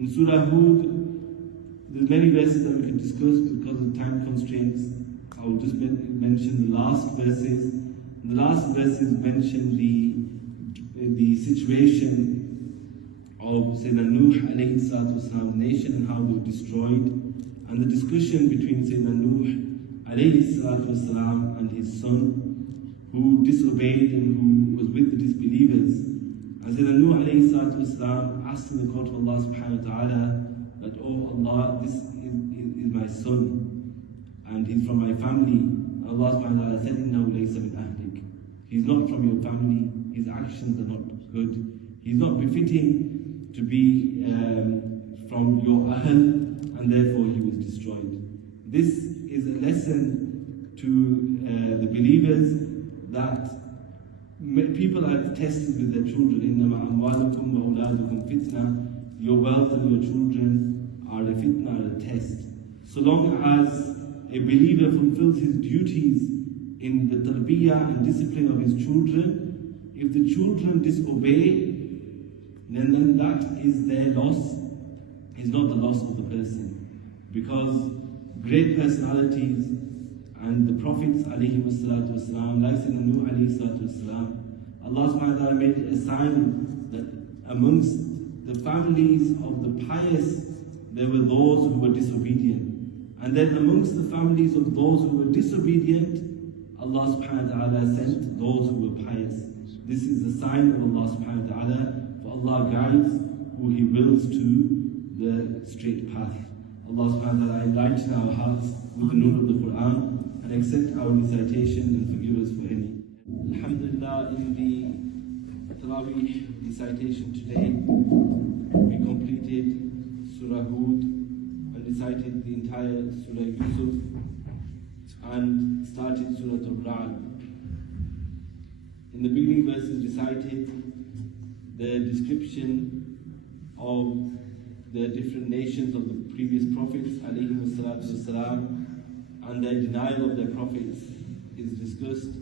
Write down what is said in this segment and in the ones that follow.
In Surah Hud, there's many verses that we can discuss because of time constraints. I will just mention the last verses. The last verses mention the situation of Sayyidina Nuh alayhi salatu wasalam nation and how they were destroyed, and the discussion between Sayyidina Nuh alayhi salatu wasalam and his son, who disobeyed and who was with the disbelievers. And Sayyidina Nuh alayhi salatu wasalam asked in the court of Allah subhanahu wa ta'ala that, oh Allah, this is my son and he's from my family. And Allah subhanahu wa ta'ala said, إِنَّهُ لَيْسَ مِنْ أَهْلِكَ. He's not from your family, his actions are not good. He's not befitting to be from your ahl, and therefore he was destroyed. This is a lesson to the believers that people are tested with their children. إِنَّمَا أَمْوَالُكُمْ وَأَوْلَادُكُمْ فِتْنَةٌ. Your wealth and your children are a fitna, are a test. So long as a believer fulfills his duties in the tarbiyah and discipline of his children, if the children disobey, then that is their loss, is not the loss of the person. Because great personalities and the prophets alayhi wassalatu wassalam, like Sayyidina Nuh alayhi salatu wassalam, Allah subhanahu wa ta'ala made it a sign that amongst the families of the pious, there were those who were disobedient. And then amongst the families of those who were disobedient, Allah subhanahu wa ta'ala sent those who were pious. This is the sign of Allah subhanahu wa ta'ala, for Allah guides who He wills to the straight path. Allah subhanahu wa ta'ala enlighten our hearts with the nur of the Quran and accept our recitation and forgive us for any. Alhamdulillah, in the Taraweeh recitation today, we completed Surah Hud and recited the entire Surah Yusuf and started Surah Al-Ra'd. In the beginning verses recited the description of the different nations of the previous prophets alayhi wassalatu wassalam, and their denial of their prophets is discussed.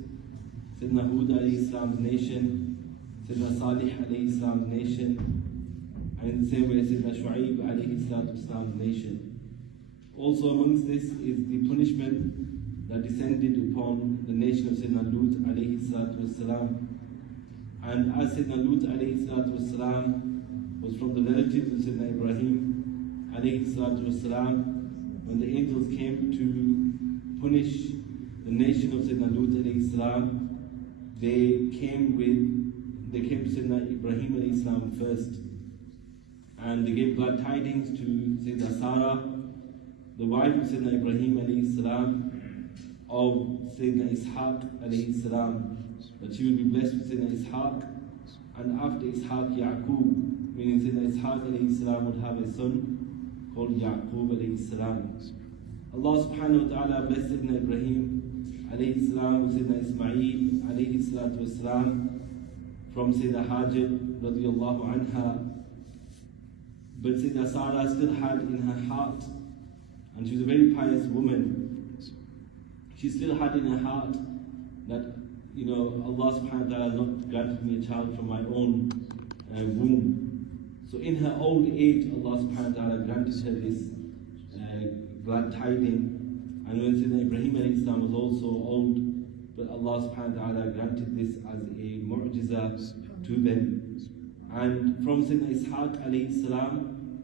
Sayyidina Hud alayhi salam's nation, Sayyidina Salih alayhi salam's nation, and in the same way Sayyidina Shu'aib alayhi salatu wassalam's nation. Also amongst this is the punishment that descended upon the nation of Sayyidina Lut alayhi salatu wassalam. And as Sayyidina Lut alayhi salatu wassalam was from the relatives of Sayyidina Ibrahim alayhi salatu wassalam, when the angels came to punish the nation of Sayyidina Lut alayhi salam, they came to Sayyidina Ibrahim alayhi salam first, and they gave glad tidings to Sayyidina Sarah, the wife of Sayyidina Ibrahim alayhi salam, of Sayyidina Ishaq alayhi salam, that she will be blessed with Sayyidina Ishaq, and after Ishaq, Yaqub, meaning Sayyidina Ishaq alayhi salam would have a son called Yaqub alayhi salam. Allah subhanahu wa ta'ala blessed Sayyidina Ibrahim alayhi salam with Sayyidina Ismail alayhi salatu wasalam from Sayyidina Hajar radiyallahu anha. But Sayyidina Sarah still had in her heart, and she was a very pious woman, she still had in her heart that, Allah subhanahu wa ta'ala has not granted me a child from my own womb. So in her old age, Allah subhanahu wa ta'ala granted her this glad tiding. And when Sayyidina Ibrahim alayhi salam was also old, but Allah subhanahu wa ta'ala granted this as a mu'jiza to them. And from Sayyidina Ishaq alayhi salam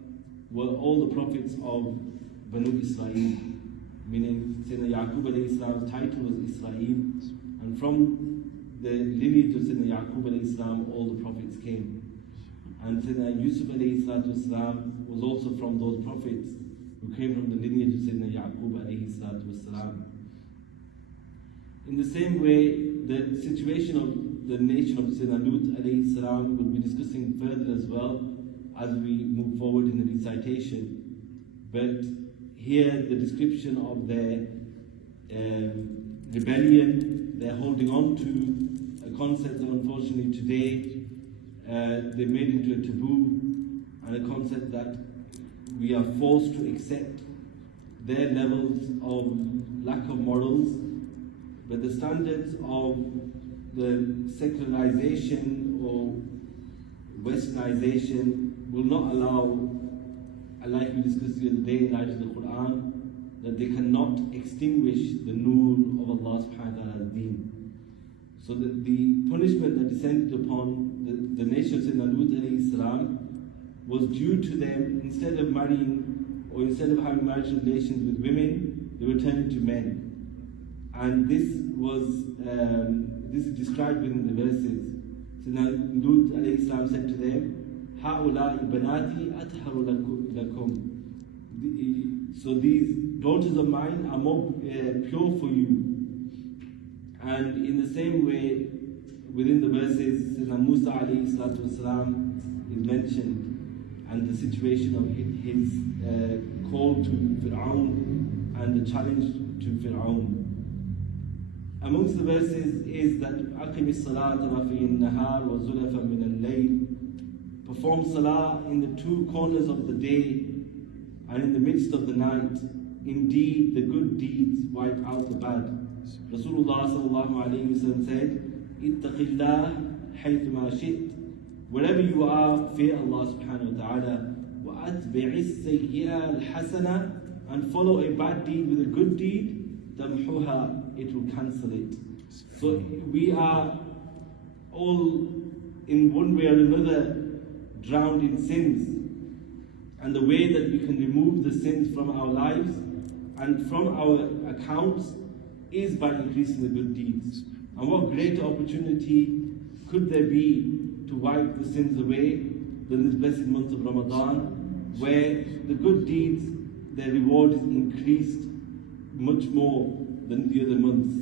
were all the prophets of Banu Israel, meaning Sayyidina Yaqub alayhi salam's title was Israel, and from the lineage of Sayyidina Yaqub alayhi salam all the prophets came. And Sayyidina Yusuf alayhi salatu wasalam was also from those prophets who came from the lineage of Sayyidina Yaqub alayhi salatu wasalam. In the same way, the situation of the nation of Sayyidina Lut alayhi salam will be discussing further as well as we move forward in the recitation. But here the description of their rebellion, they're holding on to a concept that unfortunately today they made into a taboo, and a concept that we are forced to accept their levels of lack of morals, but the standards of the secularization or westernization will not allow and like we discussed the other day in light of the Quran, that they cannot extinguish the nur of Allah subhanahu wa ta'ala's deen. So the punishment that descended upon the nation of Sayyidina Lut alayhi salam was due to them, instead of marrying or instead of having marital relations with women, they were turned into men. And this is described within the verses. Sayyidina Lut alayhi salam said to them, هَؤُلَاءِ بَنَاتِي أَطْهَرُ لَكُمْ. So these daughters of mine are more pure for you. And in the same way, within the verses, Sayyidina Musa alayhi salatu wasalam is mentioned, and the situation of his call to Fir'aun and the challenge to Fir'aun. Amongst the verses is that أَقِمِ الصَّلَاةَ وَفِي النَّهَارِ وَزُلَفًا مِنَ اللَّيْلِ. Perform salah in the two corners of the day and in the midst of the night. Indeed, the good deeds wipe out the bad. Rasulullah sallallahu alayhi wa sallam said, اتَّقِ اللَّهَ حَيْثُمَا شِئْتَ. Wherever you are, fear Allah subhanahu wa ta'ala. وَأَتْبِعِ السَّيِّئَةَ الْحَسَنَةَ. And follow a bad deed with a good deed. تَمْحُهَا. It will cancel it. So we are all in one way or another drowned in sins. And the way that we can remove the sins from our lives and from our accounts is by increasing the good deeds. And what greater opportunity could there be to wipe the sins away than this blessed month of Ramadan, where the good deeds, their reward is increased much more than the other months.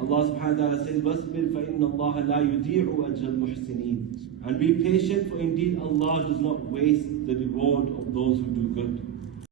Allah subhanahu wa ta'ala says, وَاسْبِرْ فَإِنَّ اللَّهَ لَا يُضِيعُ أَجْرَ الْمُحْسِنِينَ. And be patient, for indeed Allah does not waste the reward of those who do good.